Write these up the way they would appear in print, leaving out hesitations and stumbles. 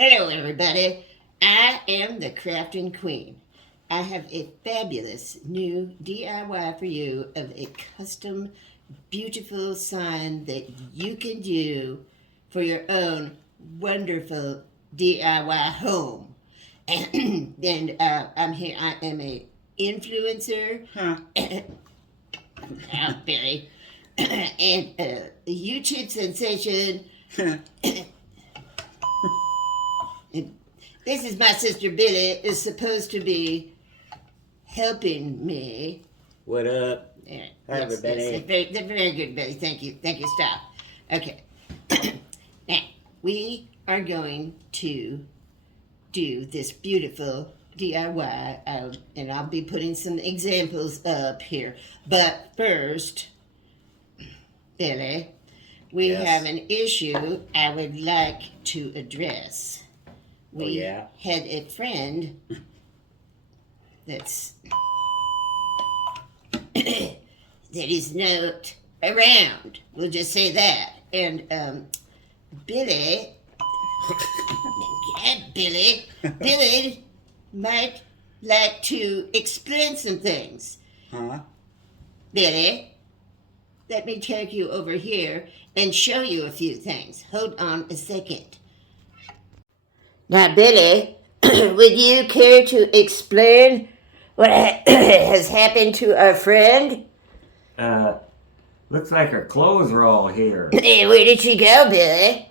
Hello everybody, I am the Krafting Kween. I have a fabulous new DIY for you of a custom beautiful sign that you can do for your own wonderful DIY home. And then I'm here, I am a influencer. Billy. And a YouTube sensation. And this is my sister Billy, is supposed to be helping me. What up? Hi, everybody. They're very good, Billy. Thank you. Thank you. Stop. Okay. Now, we are going to do this beautiful DIY, and I'll be putting some examples up here. But first, Billy, we have an issue I would like to address. We had a friend that is not around. We'll just say that. And Billy might like to explain some things. Billy, let me take you over here and show you a few things. Hold on a second. Now, Billy, would you care to explain what has happened to our friend? Looks like her clothes are all here. Where did she go, Billy?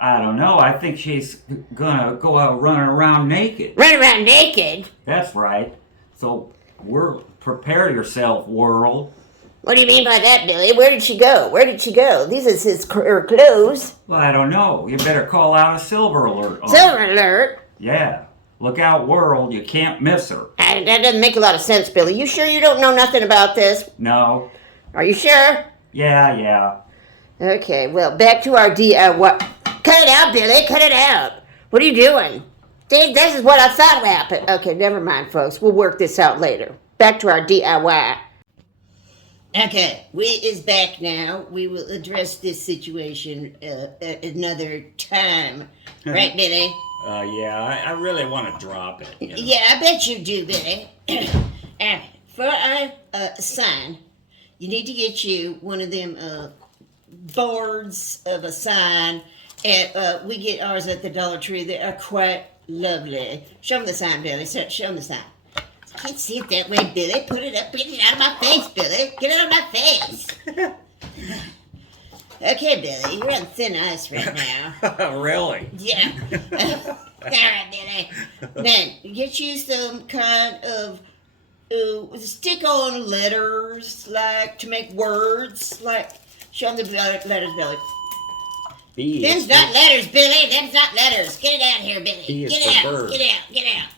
I don't know. I think she's gonna go out running around naked. Run around naked? That's right. So, prepare yourself, world. What do you mean by that, Billy? Where did she go? Where did she go? These are her clothes. Well, I don't know. You better call out a silver alert. Silver alert? Yeah. Look out, world. You can't miss her. That doesn't make a lot of sense, Billy. You sure you don't know nothing about this? No. Are you sure? Yeah. Okay, well, back to our DIY. Cut it out, Billy. Cut it out. What are you doing? See, this is what I thought happened. Okay, never mind, folks. We'll work this out later. Back to our DIY. Okay, we is back now. We will address this situation at another time. Right, Billy? Yeah, I really want to drop it. You know? Yeah, I bet you do, Billy. For our sign, you need to get you one of them boards of a sign. And we get ours at the Dollar Tree. They are quite lovely. Show them the sign, Billy. Show them the sign. I can't see it that way, Billy. Put it up. Get it out of my face, Billy. Get it out of my face. Okay, Billy. You're on thin ice right now. Really? Yeah. All right, Billy. Then get you some kind of stick-on letters, like to make words. Like, show them the letters, Billy. Them's not letters, Billy. Them's not letters. Get it out here, Billy. Get it out. Get out.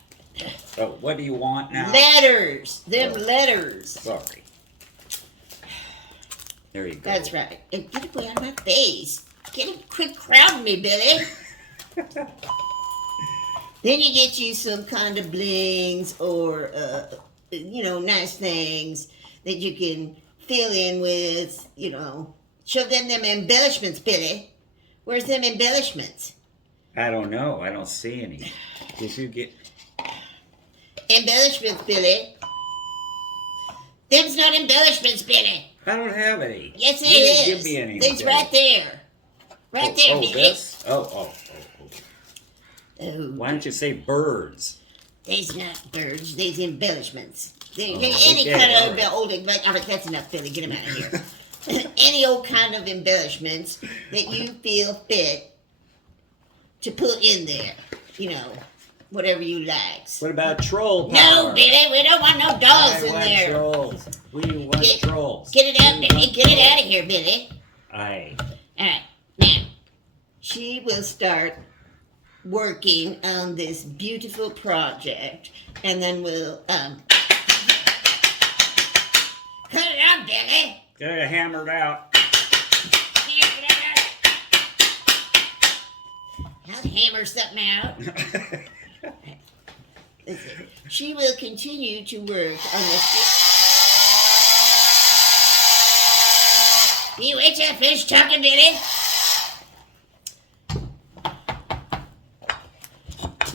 What do you want now? Letters. Letters. Sorry. There you go. That's right. And get it out of my face. Quit crowding me, Billy. Then you get you some kind of blings or, nice things that you can fill in with, show them embellishments, Billy. Where's them embellishments? I don't know. I don't see any. Did you get... Embellishments, Billy. Them's not embellishments, Billy. I don't have any. Yes, it is. Give me any. It's right there. Right there, Billy. This? Oh. Why don't you say birds? They's not birds. They's embellishments. Any kind of old... That's enough, Billy. Get them out of here. Any old kind of embellishments that you feel fit to put in there. Whatever you like. What about troll power? No, Billy, we don't want no dolls in there. Trolls. We want trolls. Get it out, Billy. Get it out of here, Billy. Aye. All right. Now, she will start working on this beautiful project, and then we'll cut it out, Billy. Get it hammered out. I'll hammer something out. She will continue to work on this. You wait till I finish talking, Billy.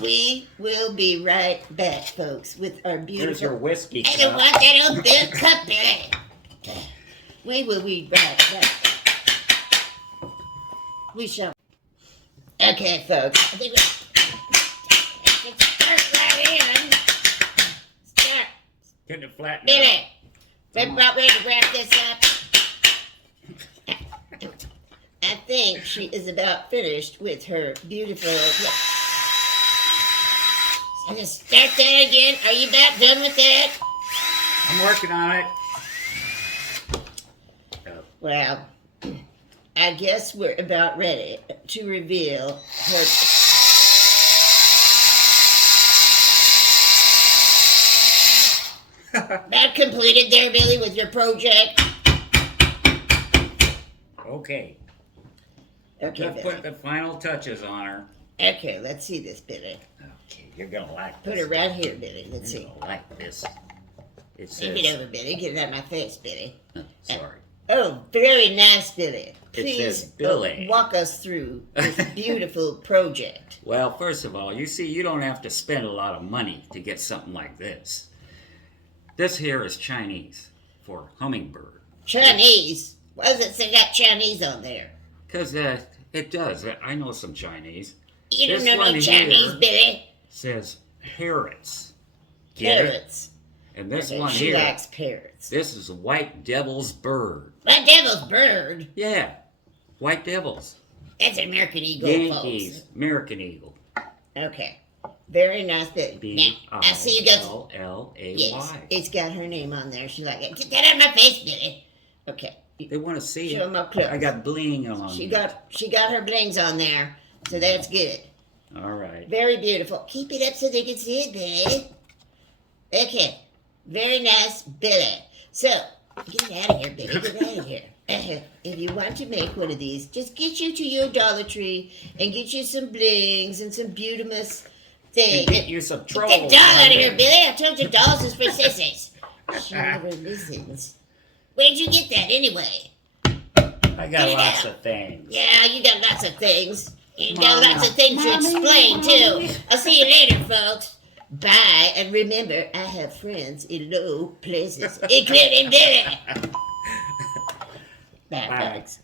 We will be right back, folks, with our beautiful... Here's your whiskey I don't cup. want that old big cup, Billy. We will be right back. We shall... Okay, folks. I think let's start right in. Start. Getting it flattened Billy, we're about ready to wrap this up. I think she is about finished with her beautiful... So just start that again. Are you about done with that? I'm working on it. Well, I guess we're about ready to reveal her... About completed there, Billy, with your project? Okay. Okay, Let's Billy. put the final touches on her. Okay, let's see this, Billy. Okay, you're gonna like this. Put her right here, Billy. Let's You're see. gonna like this. It Flip says. it over, Billy. Get it out of my face, Billy. Sorry. Oh, very nice, Billy. It Please says Billy. walk us through this beautiful project. Well, first of all, you see, you don't have to spend a lot of money to get something like this. This here is Chinese for hummingbird. Chinese? Why does it say got Chinese on there? Because it does. I know some Chinese. You don't This know no one Chinese, here Billy. Says parrots. Get it? Parrots. And this Okay, one she here, likes parrots. this is a white devil's bird. My devil's bird. Yeah, white devils. That's an American eagle, Yankees, American eagle. folks. Okay. Very nice, Billy. Now, I see you got... B-I-L-L-A-Y. Yes, it's got her name on there. She's like, get that out of my face, Billy. Okay. They want to see Show it. 'em up close. I got bling on She it. got her blings on there, so that's good. All right. Very beautiful. Keep it up so they can see it, Billy. Okay. Very nice, Billy. So, get out of here, Billy. Get out of here. If you want to make one of these, just get you to your Dollar Tree and get you some blings and some beautimous things. And get you some Get trolls. that doll out of here, Billy. I told you dolls is for sissies. She never listens. Where'd you get that anyway? I got lots of things. Yeah, you got lots of things. You got Mama. lots of things to explain, too. I'll see you later, folks. Bye, and remember, I have friends in low places, including Billy. Bye, Bye. folks.